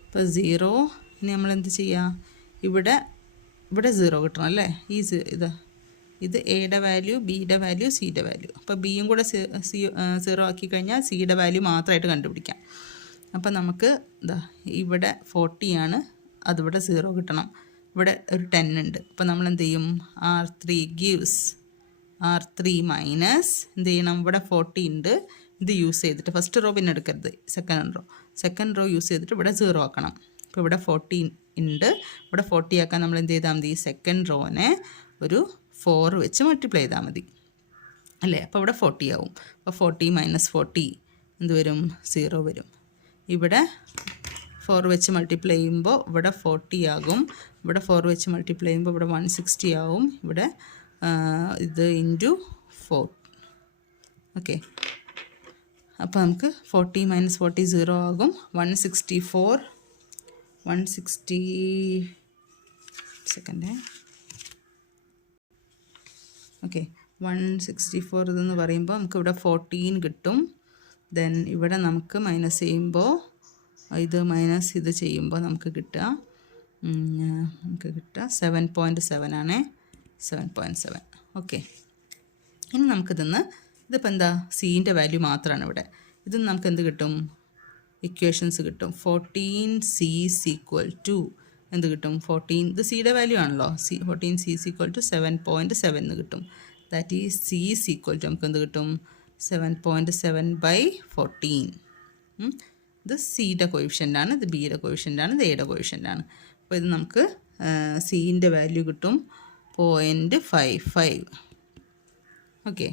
ഇപ്പോൾ 0 ഇനി നമ്മളെന്ത് ചെയ്യുക? ഇവിടെ 0 കിട്ടണം അല്ലേ? ഇത് എയുടെ വാല്യൂ, ബിയുടെ വാല്യൂ, സിയുടെ വാല്യൂ. അപ്പോൾ ബിയും കൂടെ 0 ആക്കി കഴിഞ്ഞാൽ സിയുടെ വാല്യൂ മാത്രമായിട്ട് കണ്ടുപിടിക്കാം. അപ്പോൾ നമുക്ക് ഇവിടെ 40 ആണ്, അതിവിടെ 0 കിട്ടണം. ഇവിടെ ഒരു 10 ഉണ്ട്. അപ്പോൾ നമ്മൾ എന്ത് ചെയ്യും, R3 gives R3 മൈനസ് എന്ത് ചെയ്യണം, ഇവിടെ 40 ഉണ്ട്, ഇത് യൂസ് ചെയ്തിട്ട് ഫസ്റ്റ് റോ പിന്നെ എടുക്കരുത്, സെക്കൻഡ് റോ യൂസ് ചെയ്തിട്ട് ഇവിടെ 0 ആക്കണം. അപ്പോൾ ഇവിടെ 40 ഉണ്ട്, ഇവിടെ 40 ആക്കാൻ നമ്മൾ എന്ത് ചെയ്താൽ മതി, സെക്കൻഡ് റോനെ ഒരു 4 വെച്ച് മൾട്ടിപ്ലൈ ചെയ്താൽ മതി അല്ലേ. അപ്പോൾ ഇവിടെ 40 ആവും. അപ്പോൾ 40 മൈനസ് 40 എന്ത് വരും, 0 വരും. ഇവിടെ 4 വെച്ച് മൾട്ടിപ്ലൈ ചെയ്യുമ്പോൾ ഇവിടെ 40 ആകും, ഇവിടെ 4 വെച്ച് മൾട്ടിപ്ലൈ ചെയ്യുമ്പോൾ ഇവിടെ 160 ആവും, ഇവിടെ ഇത് ഇൻറ്റു 4. ഓക്കെ, അപ്പോൾ നമുക്ക് 40 മൈനസ് 40 0 ആകും. 160 സെക്കൻഡ്. ഓക്കെ, 164 ഇതെന്ന് പറയുമ്പോൾ നമുക്ക് ഇവിടെ 14 കിട്ടും. ദെൻ ഇവിടെ നമുക്ക് മൈനസ് ചെയ്യുമ്പോൾ ഇത് മൈനസ് ഇത് ചെയ്യുമ്പോൾ നമുക്ക് കിട്ടുക 7.7 ആണ്, 7.7. ഓക്കെ, ഇനി ഇതിപ്പോൾ എന്താ, സീൻ്റെ വാല്യൂ മാത്രമാണ് ഇവിടെ. ഇത് നമുക്ക് എന്ത് കിട്ടും, ഇക്വേഷൻസ് കിട്ടും. 14C = എന്ത് കിട്ടും, 14 ഇത് സിയുടെ വാല്യൂ ആണല്ലോ, 14C = 7.7 എന്ന് കിട്ടും. ദാറ്റ് ഈസ് C = നമുക്ക് എന്ത് കിട്ടും, 7.7/14. ഇത് സിയുടെ കോയിഫിഷ്യൻ്റാണ്, ഇത് ബിയുടെ കോയിഫിഷ്യൻ്റാണ്, ഇത് എയുടെ കോയിഫിഷ്യൻ്റാണ്. അപ്പോൾ ഇത് നമുക്ക് സീൻ്റെ വാല്യൂ കിട്ടും 0.55. ഓക്കെ,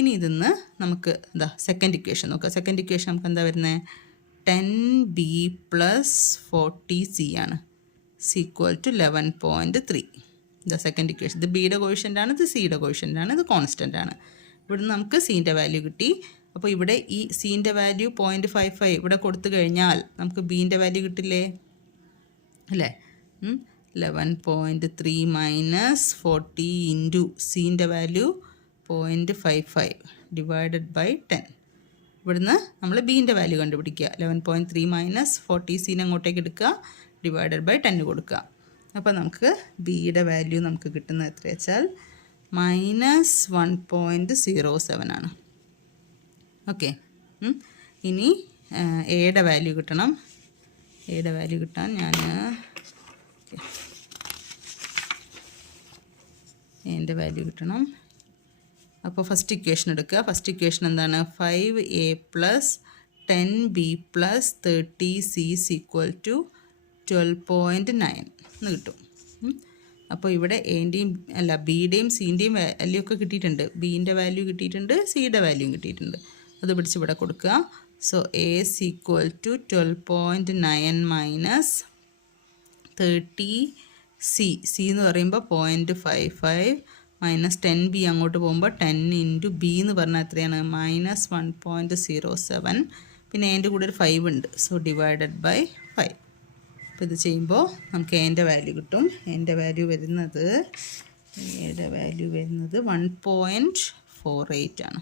ഇനി ഇതിന്ന് നമുക്ക് എന്താ സെക്കൻഡ് ഇക്വേഷൻ നോക്കുക. സെക്കൻഡ് ഇക്വേഷൻ നമുക്ക് എന്താ വരുന്നത്, 10B + 40C ആണ്, C = 11.3. ഇതാ സെക്കൻഡ് ഇക്വേഷൻ. ഇത് ബിയുടെ കോയിഫിഷ്യൻ്റാണ്, ഇത് സിയുടെ കോയിഫിഷ്യൻ്റാണ്, ഇത് കോൺസ്റ്റൻ്റ് ആണ്. ഇവിടുന്ന് നമുക്ക് സീൻ്റെ വാല്യൂ കിട്ടി. അപ്പോൾ ഇവിടെ ഈ സീൻ്റെ വാല്യൂ 0.55 ഇവിടെ കൊടുത്തു കഴിഞ്ഞാൽ നമുക്ക് ബീൻ്റെ വാല്യൂ കിട്ടില്ലേ അല്ലേ. 11.3 മൈനസ് 40 ഇൻറ്റു സീൻ്റെ വാല്യൂ 0.55 ഡിവൈഡഡ് ബൈ 10. ഇവിടുന്ന് നമ്മൾ ബീൻ്റെ വാല്യൂ കണ്ടുപിടിക്കുക. 11.3 മൈനസ് 40 സീനെ അങ്ങോട്ടേക്ക് എടുക്കുക, ഡിവൈഡഡ് ബൈ 10 കൊടുക്കുക. അപ്പോൾ നമുക്ക് ബിയുടെ വാല്യൂ നമുക്ക് കിട്ടുന്നത് എത്ര വെച്ചാൽ -1.07 ആണ്. ഓക്കെ, ഇനി എയുടെ വാല്യൂ കിട്ടണം. എയുടെ വാല്യൂ കിട്ടാൻ ഞാൻ എൻ്റെ വാല്യൂ കിട്ടണം. അപ്പോൾ ഫസ്റ്റ് ഇക്വേഷൻ എടുക്കുക. ഫസ്റ്റ് ഇക്വേഷൻ എന്താണ്, 5A + 10B + 30C = 12.9 എന്ന് കിട്ടും. അപ്പോൾ ഇവിടെ എൻ്റെയും ബിയുടെയും സിൻ്റെയും വാല്യൂ ഒക്കെ കിട്ടിയിട്ടുണ്ട്. ബീൻ്റെ വാല്യൂ കിട്ടിയിട്ടുണ്ട്, സിയുടെ വാല്യൂ കിട്ടിയിട്ടുണ്ട്. അത് പിടിച്ച് ഇവിടെ കൊടുക്കുക. So A = 12.9 minus 30C, C എന്ന് പറയുമ്പോൾ 0.55 മൈനസ് 10B അങ്ങോട്ട് പോകുമ്പോൾ 10 ഇൻറ്റു ബി എന്ന് പറഞ്ഞാൽ എത്രയാണ്, -1.07. പിന്നെ എൻ്റെ കൂടെ ഒരു 5 ഉണ്ട്, സോ ഡിവൈഡഡ് ബൈ 5. അപ്പോൾ ഇത് ചെയ്യുമ്പോൾ നമുക്ക് എൻ്റെ വാല്യൂ കിട്ടും. എൻ്റെ വാല്യൂ വരുന്നത് 1.48 ആണ്.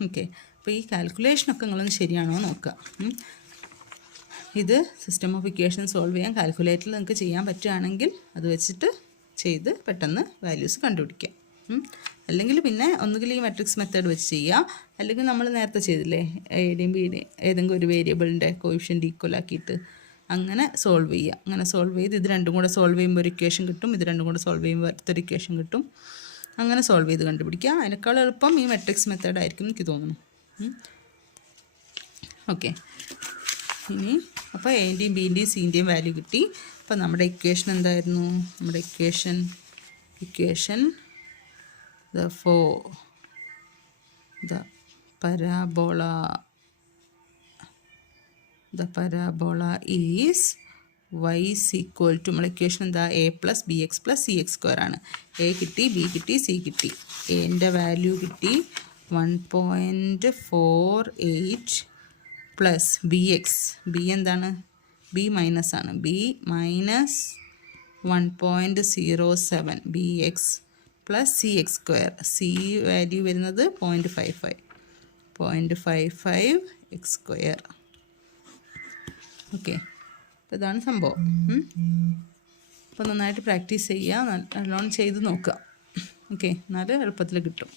ഓക്കെ, അപ്പോൾ ഈ കാൽക്കുലേഷനൊക്കെ നിങ്ങളൊന്ന് ശരിയാണോ നോക്കുക. ഇത് സിസ്റ്റം ഓഫ് ഇക്വേഷൻ സോൾവ് ചെയ്യാൻ കാൽക്കുലേറ്ററിൽ നിങ്ങൾക്ക് ചെയ്യാൻ പറ്റുകയാണെങ്കിൽ അത് വെച്ചിട്ട് ചെയ്ത് പെട്ടെന്ന് വാല്യൂസ് കണ്ടുപിടിക്കാം. അല്ലെങ്കിൽ പിന്നെ ഒന്നുകിൽ ഈ മെട്രിക്സ് മെത്തേഡ് വെച്ച് ചെയ്യുക, അല്ലെങ്കിൽ നമ്മൾ നേരത്തെ ചെയ്തില്ലേ എയുടെയും ബിയുടെയും ഏതെങ്കിലും ഒരു വേരിയബിളിൻ്റെ കോയിഫിഷ്യൻ്റ് ഈക്വൽ ആക്കിയിട്ട് അങ്ങനെ സോൾവ് ചെയ്യുക. അങ്ങനെ സോൾവ് ചെയ്ത് ഇത് രണ്ടും കൂടെ സോൾവ് ചെയ്യുമ്പോൾ ഒരു ഇക്വേഷൻ കിട്ടും, ഇത് രണ്ടും കൂടെ സോൾവ് ചെയ്യുമ്പോൾ അടുത്തൊരു ഇക്വേഷൻ കിട്ടും. അങ്ങനെ സോൾവ് ചെയ്ത് കണ്ടുപിടിക്കുക. അതിനേക്കാൾ എളുപ്പം ഈ മെട്രിക്സ് മെത്തേഡ് ആയിരിക്കും എനിക്ക് തോന്നുന്നു. ഓക്കെ, ഇനി അപ്പോൾ എൻ്റെയും ബിൻ്റെയും സിൻ്റെയും വാല്യൂ കിട്ടി. അപ്പോൾ നമ്മുടെ ഇക്വേഷൻ എന്തായിരുന്നു, നമ്മുടെ equation the parabola is y equal to നമ്മൾ ഇക്വേഷൻ എന്താ, a + bx + cx² ആണ്. a കിട്ടി, b കിട്ടി, c കിട്ടി. എൻ്റെ വാല്യൂ കിട്ടി 1.48 പ്ലസ് bx, b എന്താണ്, b മൈനസ് ആണ്, b minus 1.07 bx plus cx². c value വരുന്നത് 0.55 x². ഓക്കെ, അപ്പോൾ ഇതാണ് സംഭവം. അപ്പോൾ നന്നായിട്ട് പ്രാക്ടീസ് ചെയ്യുക, നല്ലോണം ചെയ്ത് നോക്കുക. ഓക്കെ, എന്നാലും എളുപ്പത്തിൽ കിട്ടും.